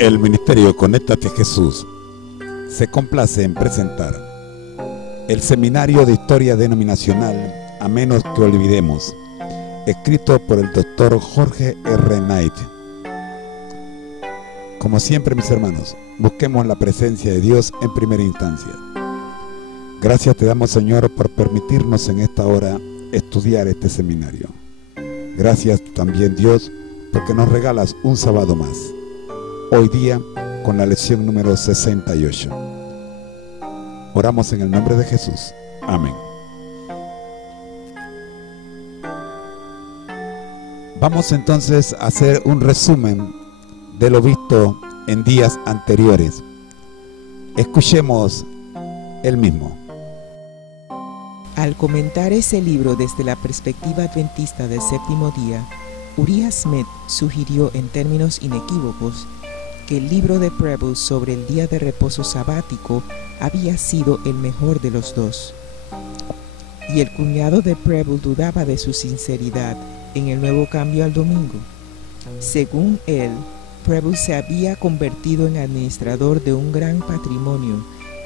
El Ministerio Conéctate Jesús se complace en presentar el Seminario de Historia Denominacional A Menos que Olvidemos, escrito por el Dr. Jorge R. Knight. Como siempre, mis hermanos, busquemos la presencia de Dios en primera instancia. Gracias te damos, Señor, por permitirnos en esta hora estudiar este seminario. Gracias también, Dios, porque nos regalas un sábado más. Hoy día con la lección número 68. Oramos en el nombre de Jesús. Amén. Vamos entonces a hacer un resumen de lo visto en días anteriores. Escuchemos el mismo. Al comentar ese libro desde la perspectiva adventista del séptimo día, Uriah Smith sugirió en términos inequívocos que el libro de Preble sobre el día de reposo sabático había sido el mejor de los dos. Y el cuñado de Preble dudaba de su sinceridad en el nuevo cambio al domingo. Según él, Preble se había convertido en administrador de un gran patrimonio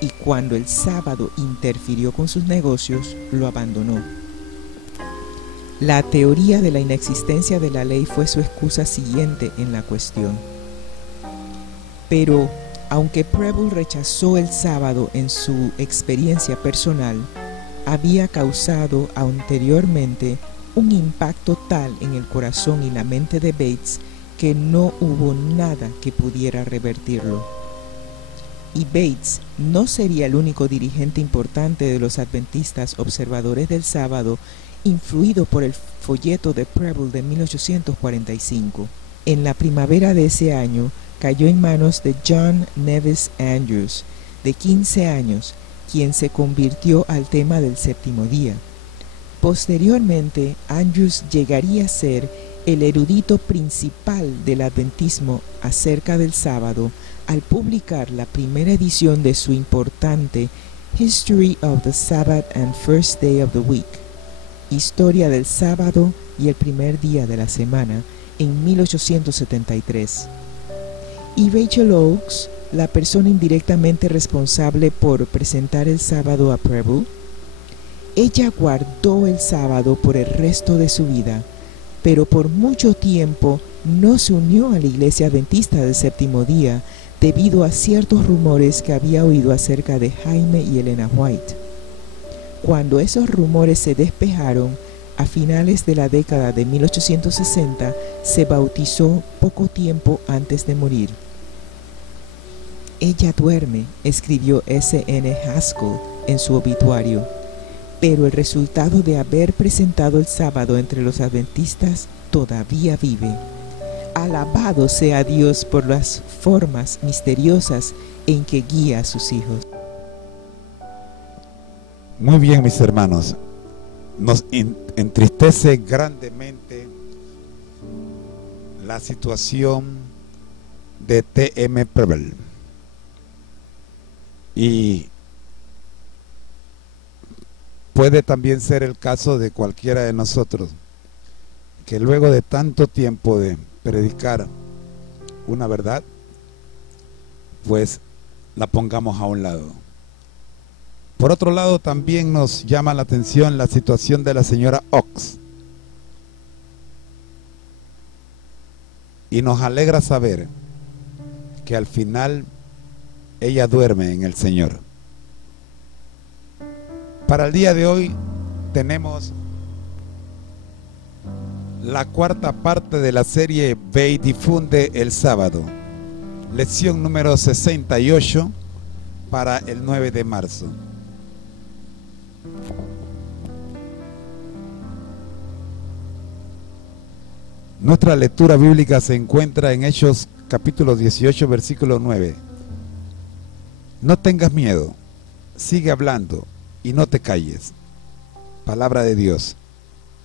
y cuando el sábado interfirió con sus negocios, lo abandonó. La teoría de la inexistencia de la ley fue su excusa siguiente en la cuestión. Pero, aunque Preble rechazó el sábado en su experiencia personal, había causado anteriormente un impacto tal en el corazón y la mente de Bates que no hubo nada que pudiera revertirlo. Y Bates no sería el único dirigente importante de los adventistas observadores del sábado influido por el folleto de Preble de 1845. En la primavera de ese año, cayó en manos de John Nevis Andrews, de 15 años, quien se convirtió al tema del séptimo día. Posteriormente, Andrews llegaría a ser el erudito principal del adventismo acerca del sábado al publicar la primera edición de su importante History of the Sabbath and First Day of the Week, Historia del sábado y el primer día de la semana, en 1873. Y Rachel Oakes, la persona indirectamente responsable por presentar el sábado a Preble, ella guardó el sábado por el resto de su vida, pero por mucho tiempo no se unió a la iglesia adventista del séptimo día debido a ciertos rumores que había oído acerca de Jaime y Elena White. Cuando esos rumores se despejaron, a finales de la década de 1860, se bautizó poco tiempo antes de morir. Ella duerme, escribió S.N. Haskell en su obituario, pero el resultado de haber presentado el sábado entre los adventistas todavía vive. Alabado sea Dios por las formas misteriosas en que guía a sus hijos. Muy bien, mis hermanos. Nos entristece grandemente la situación de T.M. Preble. Y puede también ser el caso de cualquiera de nosotros, que luego de tanto tiempo de predicar una verdad, pues la pongamos a un lado. Por otro lado, también nos llama la atención la situación de la señora Oakes. Y nos alegra saber que al final ella duerme en el Señor. Para el día de hoy tenemos la cuarta parte de la serie Ve y difunde el sábado. Lección número 68 para el 9 de marzo. Nuestra lectura bíblica se encuentra en Hechos capítulo 18, versículo 9. No tengas miedo, sigue hablando y no te calles. Palabra de Dios,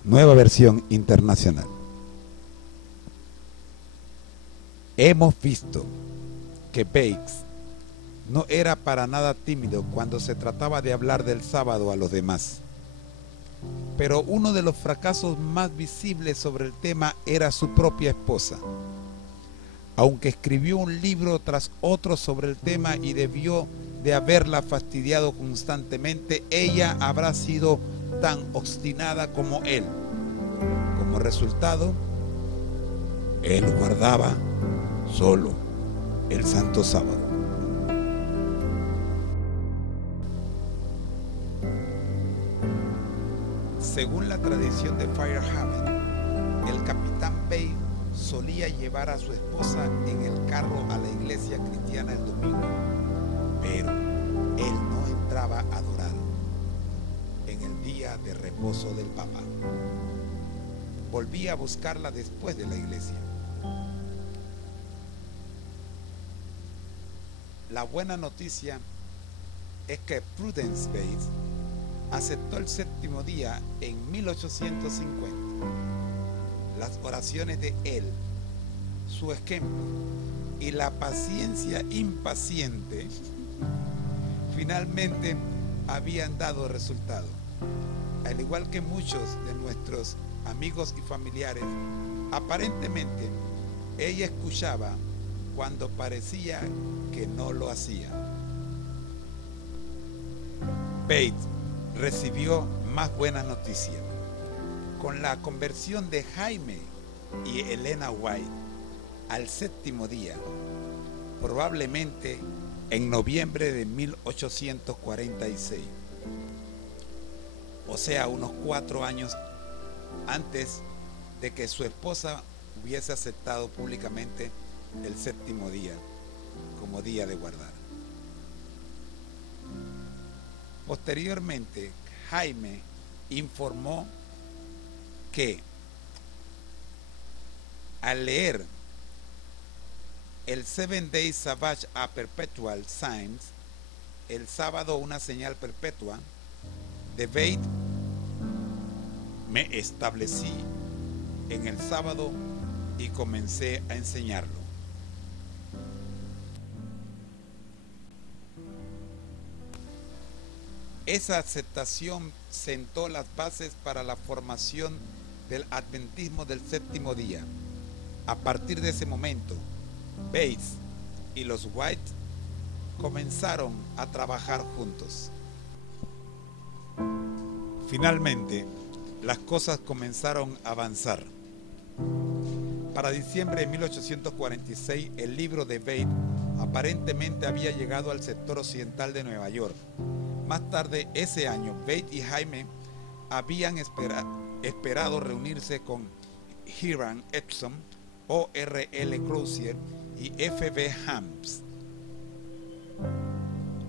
Nueva Versión Internacional. Hemos visto que Bates no era para nada tímido cuando se trataba de hablar del sábado a los demás. Pero uno de los fracasos más visibles sobre el tema era su propia esposa. Aunque escribió un libro tras otro sobre el tema y debió de haberla fastidiado constantemente, ella habrá sido tan obstinada como él. Como resultado, él guardaba solo el Santo Sábado. Según la tradición de Firehaven, el capitán Bates solía llevar a su esposa en el carro a la iglesia cristiana el domingo, pero él no entraba a adorar en el día de reposo del Papa. Volvía a buscarla después de la iglesia. La buena noticia es que Prudence Bates aceptó el séptimo día en 1850. Las oraciones de él, su ejemplo y la paciencia impaciente finalmente habían dado resultado. Al igual que muchos de nuestros amigos y familiares, aparentemente ella escuchaba cuando parecía que no lo hacía. Bates recibió más buenas noticias. Con la conversión de Jaime y Elena White al séptimo día, probablemente en noviembre de 1846, o sea, unos 4 años antes de que su esposa hubiese aceptado públicamente el séptimo día como día de guardar. Posteriormente, Jaime informó que al leer el 7 Days Sabbath a Perpetual Signs, el sábado una señal perpetua, de Bates, me establecí en el sábado y comencé a enseñarlo. Esa aceptación sentó las bases para la formación del adventismo del séptimo día. A partir de ese momento, Bates y los White comenzaron a trabajar juntos. Finalmente, las cosas comenzaron a avanzar. Para diciembre de 1846, el libro de Bates aparentemente había llegado al sector occidental de Nueva York. Más tarde ese año, Bates y Jaime habían esperado reunirse con Hiram Edson, O.R.L. Crozier y F.B. Hams,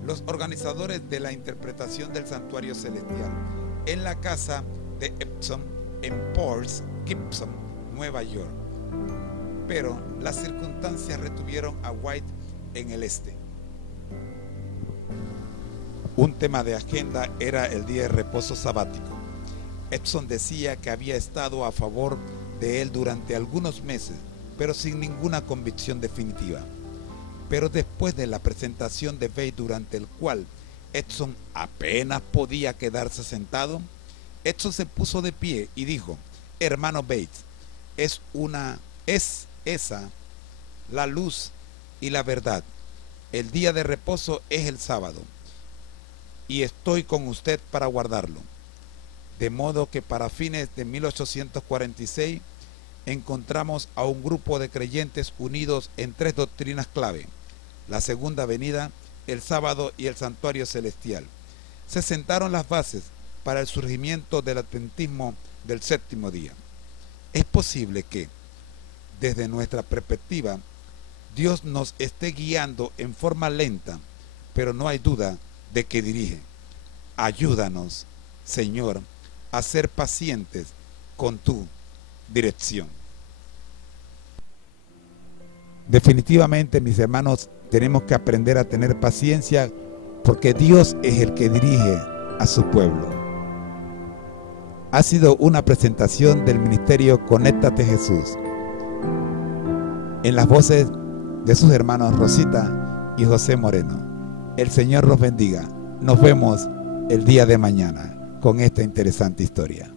los organizadores de la interpretación del Santuario Celestial, en la casa de Edson en Port Gibson, Nueva York. Pero las circunstancias retuvieron a White en el este. Un tema de agenda era el día de reposo sabático. Edson decía que había estado a favor de él durante algunos meses, pero sin ninguna convicción definitiva. Pero después de la presentación de Bates, durante el cual Edson apenas podía quedarse sentado, Edson se puso de pie y dijo: hermano Bates, es esa la luz y la verdad. El día de reposo es el sábado, y estoy con usted para guardarlo. De modo que para fines de 1846 encontramos a un grupo de creyentes unidos en 3 doctrinas clave: la segunda venida, el sábado y el santuario celestial. Se sentaron las bases para el surgimiento del adventismo del séptimo día. Es posible que, desde nuestra perspectiva, Dios nos esté guiando en forma lenta, pero no hay duda de que dirige. Ayúdanos, Señor, a ser pacientes con tu dirección. Definitivamente, mis hermanos, tenemos que aprender a tener paciencia, porque Dios es el que dirige a su pueblo. Ha sido una presentación del ministerio Conéctate Jesús, en las voces de sus hermanos Rosita y José Moreno. El Señor los bendiga. Nos vemos el día de mañana con esta interesante historia.